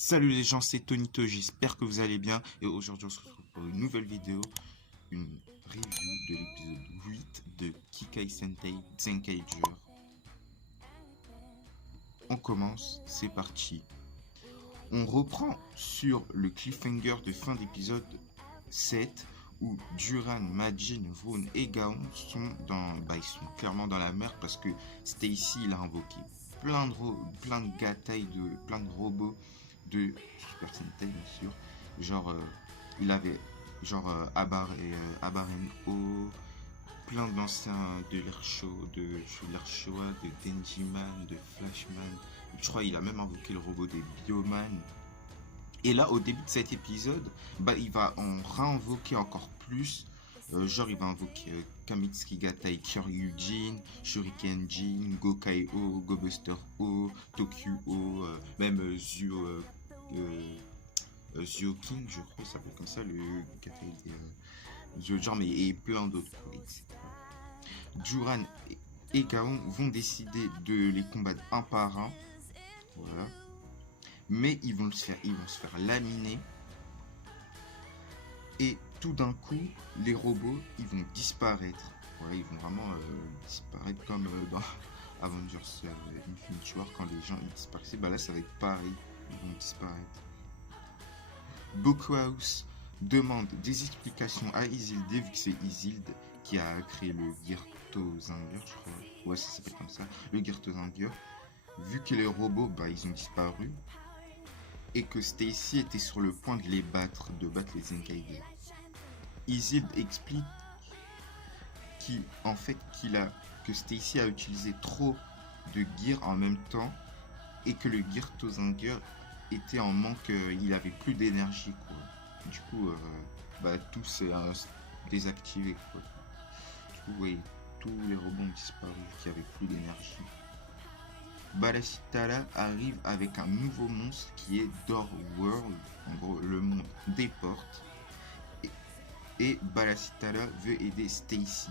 Salut les gens, c'est Tonito, j'espère que vous allez bien. Et aujourd'hui, on se retrouve pour une nouvelle vidéo, une review de l'épisode 8 de Kikai Sentai Zenkaiger. On commence, c'est parti. On reprend sur le cliffhanger de fin d'épisode 7 où Duran, Majin, Vroon et Gaon sont ils sont clairement dans la merde parce que Stacy il a invoqué plein de gatailles, plein de robots de Super Sentai bien sûr. Genre il avait Abareno, plein d'anciens de l'Air Showa, de Denjiman, de Flashman. Je crois qu'il a même invoqué le robot des Bioman. Et là, au début de cet épisode, il va en réinvoquer encore plus. Il va invoquer Kamitsuki Gatai Kyoryujin, Shuriken Jin, Gokai-O, Gobuster O, Tokyo-O, même Zio King, je crois, il s'appelle comme ça, le Gatai et plein d'autres, etc. Duran et Gaon vont décider de les combattre un par un. Voilà. Mais ils vont se faire laminer. Et tout d'un coup, les robots, ils vont disparaître. Voilà, ils vont vraiment disparaître comme dans Avengers Infinity War, quand les gens ils disparaissaient. Là, ça va être pareil. Ils vont disparaître. Bokuhaus demande des explications à Isilde, vu que c'est Isilde qui a créé le Girtosanger, je crois. Ouais, ça s'appelle comme ça. Le Girtosanger. Vu que les robots, ils ont disparu. Et que Stacy était sur le point de battre les Zenkaiger. Isilde explique que Stacy a utilisé trop de gear en même temps et que le Girtosanger était en manque, il avait plus d'énergie quoi. Du coup, tout s'est désactivé quoi. Du coup, ouais, tous les robots ont disparu qu'il n'y avait plus d'énergie. Balashitara arrive avec un nouveau monstre qui est Door World, en gros le monde des portes. Et Balashitara veut aider Stacy.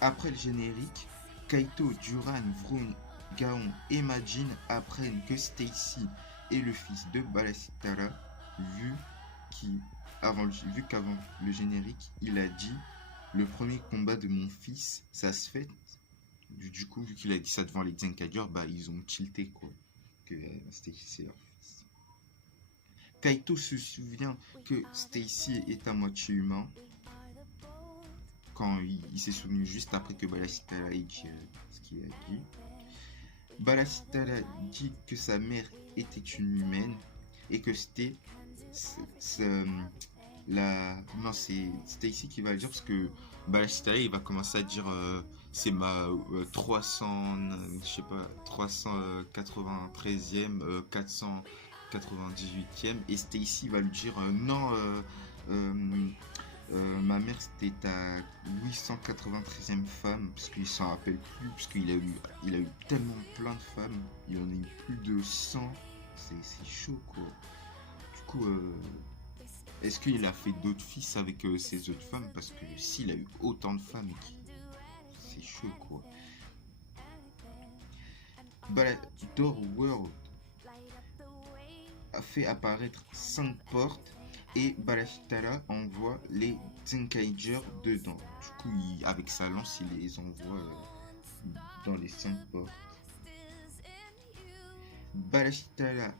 Après le générique, Kaito, Duran, Vroon, Gaon et Majin apprennent que Stacy est le fils de Balashitara, vu qu'avant le générique, il a dit le premier combat de mon fils, ça se fait. Du coup, vu qu'il a dit ça devant les Zenkaiger, ils ont tilté quoi. Que Stacy c'est leur fils. Kaito se souvient que Stacy est à moitié humain. Quand il s'est souvenu juste après que Balashitara ait dit ce qu'il a dit. Balashitara dit que sa mère était une humaine et que c'était c'est Stacy qui va le dire parce que Balashitara il va commencer à dire c'est ma 393e 498e et Stacy va lui dire non ma mère c'était ta 893e femme parce qu'il s'en rappelle plus parce qu'il a eu tellement plein de femmes, il en a eu plus de 100, c'est chaud quoi. Du coup est-ce qu'il a fait d'autres fils avec ces autres femmes? Parce que s'il a eu autant de femmes, c'est chaud quoi. Door World a fait apparaître 5 portes et Balashitara envoie les Zenkaiger dedans. Du coup, avec sa lance, il les envoie dans les 5 portes. Balashitara,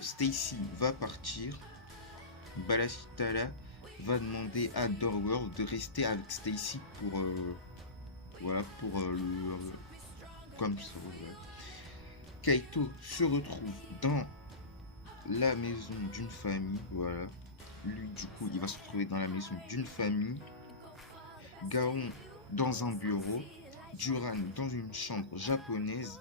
Stacy va partir. Balashitara va demander à Door World de rester avec Stacy comme ça. Voilà. Kaito se retrouve dans la maison d'une famille, voilà. Lui, du coup, il va se retrouver dans la maison d'une famille. Gaon dans un bureau. Duran dans une chambre japonaise.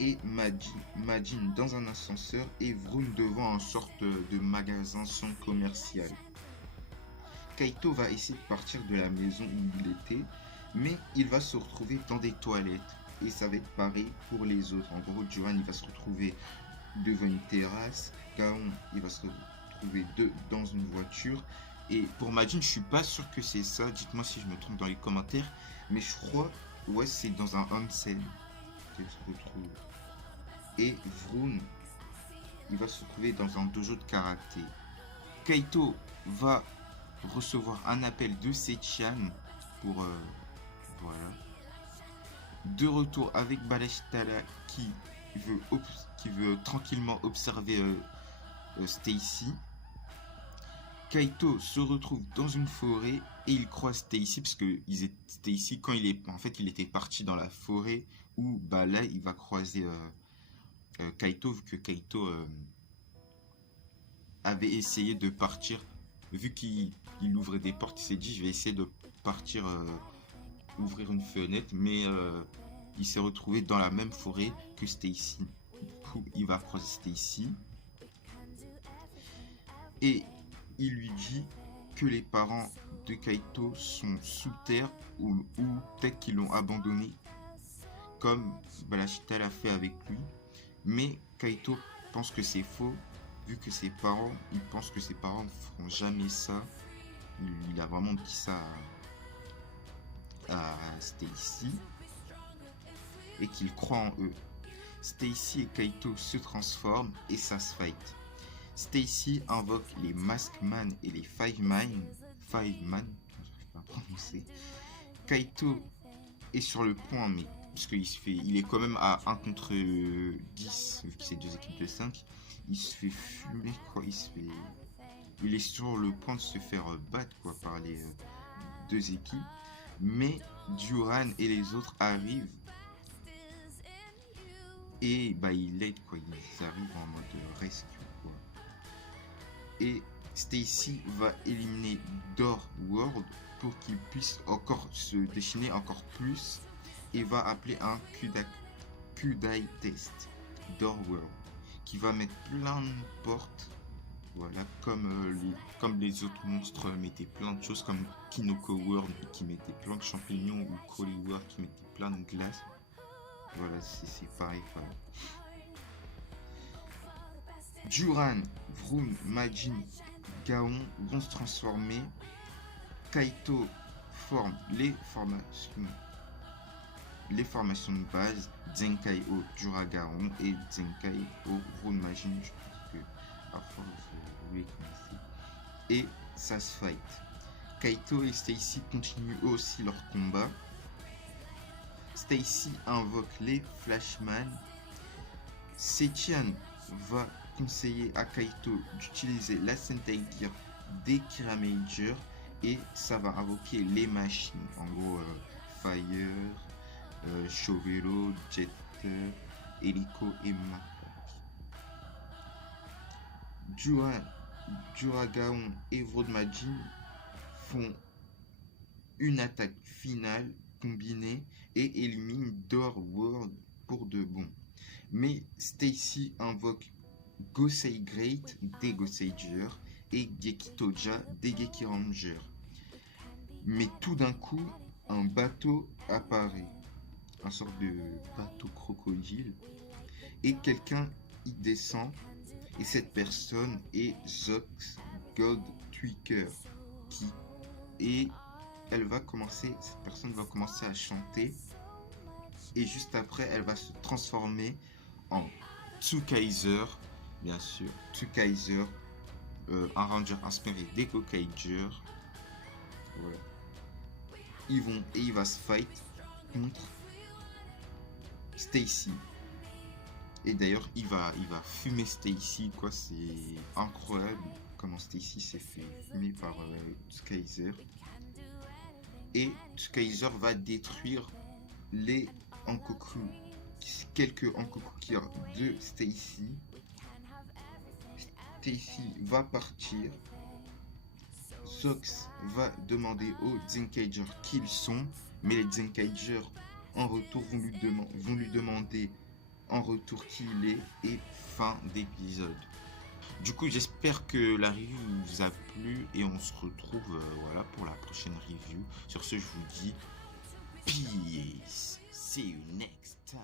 Et Majin dans un ascenseur. Et Vroon devant une sorte de magasin sans commercial. Kaito va essayer de partir de la maison où il était. Mais il va se retrouver dans des toilettes. Et ça va être pareil pour les autres. En gros, Duran, il va se retrouver devant une terrasse. Gaon, il va se retrouver dans une voiture. Et pour Majin, je suis pas sûr que c'est ça. Dites-moi si je me trompe dans les commentaires. Mais je crois, ouais, c'est dans un onsen qu'il se retrouve. Et Vroon, il va se retrouver dans un dojo de karaté. Kaito va recevoir un appel de Sechian pour voilà. De retour avec Balashitara qui veut tranquillement observer Stacy. Kaito se retrouve dans une forêt et il croise Stacy parce que Stacy quand il était parti dans la forêt où là il va croiser Kaito, vu que Kaito avait essayé de partir, vu qu'il ouvrait des portes, il s'est dit je vais essayer de partir ouvrir une fenêtre, mais il s'est retrouvé dans la même forêt que Stacy. Il va croiser Stacy et il lui dit que les parents de Kaito sont sous terre ou peut-être qu'ils l'ont abandonné comme Balashita l'a fait avec lui, mais Kaito pense que c'est faux vu que il pense que ses parents ne feront jamais ça. Il a vraiment dit ça à Stacy et qu'il croit en eux. Stacy et Kaito se transforment et ça se fight. Stacy invoque les Maskman et les Fiveman, je ne pas prononcer. Kaito est sur le point, mais parce il est quand même à 1 contre 10, vu que c'est 2 équipes de 5. Il se fait fumer, quoi. Il est sur le point de se faire battre, quoi, par les 2 équipes. Mais Duran et les autres arrivent et il l'aide, quoi. Ils arrivent en mode rescue, quoi. Et Stacy va éliminer Door World pour qu'il puisse encore se déchaîner encore plus et va appeler un Kudai Test Door World qui va mettre plein de portes, voilà, comme les autres monstres mettaient plein de choses, comme Kinoko World qui mettait plein de champignons ou Crowley World qui mettait plein de glace. Voilà, c'est pareil. Voilà. Duran, Vroom, Majin, Gaon vont se transformer. Kaito forme les formations de base, Zenkai O Duragaon et Zenkai O Vroom Majin. Je pense que parfois vous voulez commencer. Et ça se fight. Kaito et Stacy continuent aussi leur combat. Stacy invoque les Flashman. Sechian va conseiller à Kaito d'utiliser la Sentai Gear des Kira Major et ça va invoquer les machines, en gros Fire, Chovelo, Jet, Helico et Macross. Duragaon et Vodmajin font une attaque finale combinée et éliminent Door World pour de bon. Mais Stacy invoque Gosei Great des Goseigers et Gekitoja des Geki Rangers. Mais tout d'un coup, un bateau apparaît, un sorte de bateau crocodile, et quelqu'un y descend, et cette personne est Zox God Tweaker, cette personne va commencer à chanter, et juste après, elle va se transformer en Tsukaiser, bien sûr, Tsukaiser, un ranger inspiré des Gokaiger. Voilà. Il va se fight contre Stacy. Et d'ailleurs, il va fumer Stacy, quoi. C'est incroyable comment Stacy s'est fait fumer par Tsukaiser. Et Tsukaiser va détruire les Ankoku, quelques Ankoku de Stacy. Stacy va partir. Zox va demander aux Zenkaiger qui ils sont, mais les Zenkaiger en retour vont lui demander en retour qui il est, et fin d'épisode. Du coup, j'espère que la review vous a plu et on se retrouve voilà, pour la prochaine review. Sur ce, je vous dis peace. See you next time.